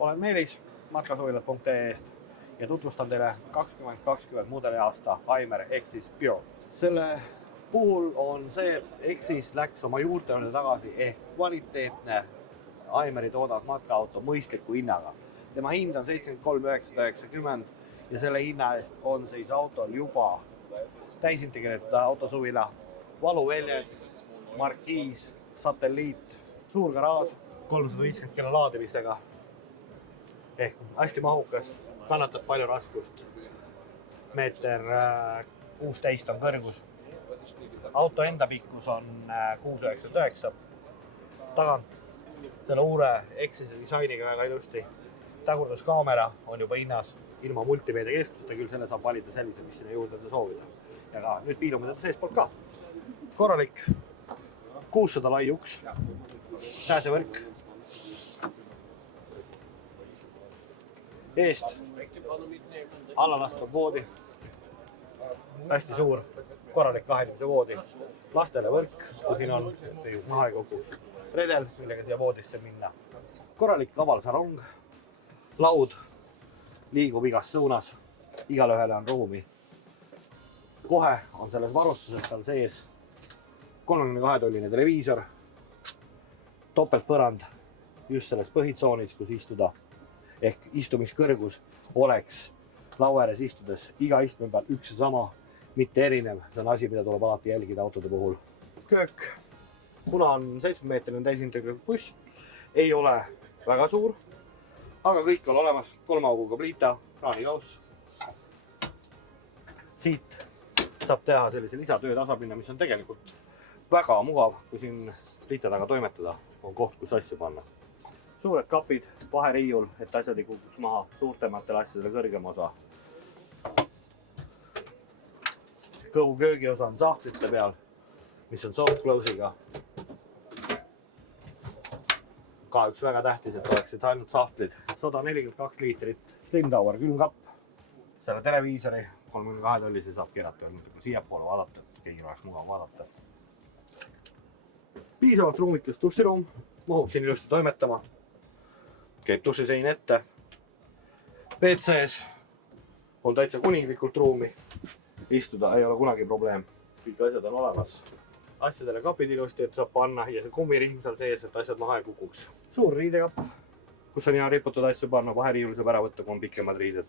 Olen Meelis matkasuvilat.ee-st ja tutvustan teile 2020 mudeliaasta Aimer Exis Pure. Selle puhul on see, et Exis läks oma juurte juurde tagasi ehk kvaliteetne Aimeri toodav matkaauto mõistliku hinnaga. Tema hind on 73 990 ja selle hinna eest on siis autol juba täisintegreeritud autosuvila, valuväljed, markiis, satelliit, suur garaaž, 350 kilo laadimisega ehk hästi mahukas, kannatab palju raskust. Meeter 16 on kõrgus. Auto enda pikkus on 6,99. Tagant selle uure Exise disainiga väga ilusti. Tagurduskaamera on juba hinnas ilma multimeediakeskuseta, küll selle saab valida sellise, mis sinna juurde soovida. Ja ka nüüd piilume teda seespoolt ka. Korralik 600 lai uks, sääsevõrk. Eest allalastav voodi, hästi suur, korralik kahelinise voodi, lastele võrk, kui siin on maha ei kukuks, redel, millega siia voodisse minna. Korralik kaval sarong, laud liigub igas suunas, igale ühele on ruumi. Kohe on selles varustuses tal sees 32-tolline televiisor, topeltpõrand just selles põhitsoonis, kus istuda. Ehk istumiskõrgus oleks laua ääres istudes iga istme peal üks ja sama, mitte erinev. See on asi, mida tuleb alati jälgida autode puhul. Köök, kuna on 7-meetrine täisintegreeritud buss, ei ole väga suur, aga kõik on olemas. 3 auguga pliita, kraanikauss. Siit saab teha sellise lisatöö tasapinna, mis on tegelikult väga mugav, kui siin pliita taga toimetada, on koht, kus asju panna. Suured kapid, vaheriiul, et asjad ei kukuks maha, suurtematele asjadele kõrgem osa. Kõhu köögiosa on sahtlite peal, mis on soft close'iga. Ka üks väga tähtis, et oleksid ainult sahtlid. 142 liitrit Slim Tower külmkapp. Selle televiisori 32-tollise saab keerata siia poole vaadata, et kõigil oleks mugav vaadata. Piisavalt ruumikas duširuum, mahub siin ilusti toimetama. Käib dušisein ette. WC-s on täitsa kuninglikult ruumi. Istuda ei ole kunagi probleem. Kõik asjad on olemas. Asjadele kapid ilusti, et saab panna ja see kummirihm seal sees, et asjad maha ei kukuks. Suur riidekapp, kus on hea riputud asju panna, vaheriiul saab ära võtta, kui on pikemad riided.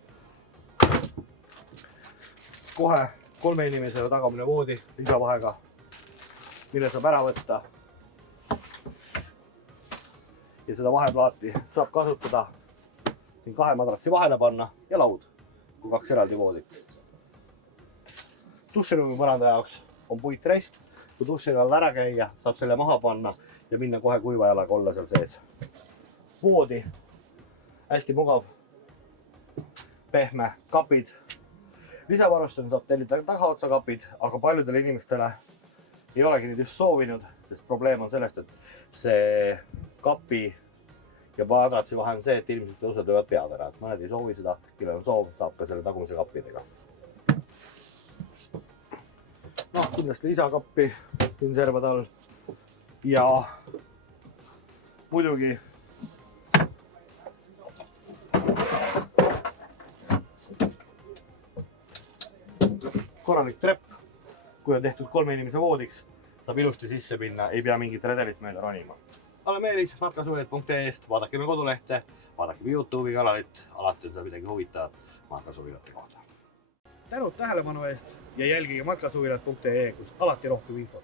Kohe 3 inimesele tagamine voodi lisavahega, mille saab ära võtta. Ja seda vaheplaati saab kasutada siin 2 madratsi vahele panna ja laud, kui 2 eraldi voodit. Duširuumi põranda jaoks on puitrest, kui dušil all ära käia, saab selle maha panna ja minna kohe kuiva jalaga olla seal sees. Voodi, hästi mugav, pehme, kapid. Lisavarustuse saab tellida tagaotsa kapid, aga paljudele inimestele ei olegi nüüd just soovinud, sest probleem on sellest, et see kapi ja madratsi vahe on see, et ilmselt tõused löövad pead ära. Mõned ei soovi seda, kellel on soov, saab ka selle tagumise kappidega. Kindlasti lisakappi siin servade all ja muidugi korralik trepp, kui on tehtud 3 inimese voodiks, saab ilusti sisse minna, ei pea mingit redelit mööda ronima. Olen Meelis matkasuvilat.ee-st, vaadake me kodulehte, vaadake me YouTube'i kanalit, alati on seal midagi huvitavat matkasuvilate kohta. Tänud tähelepanu eest ja jälgige matkasuvilat.ee, kus alati rohkem infot.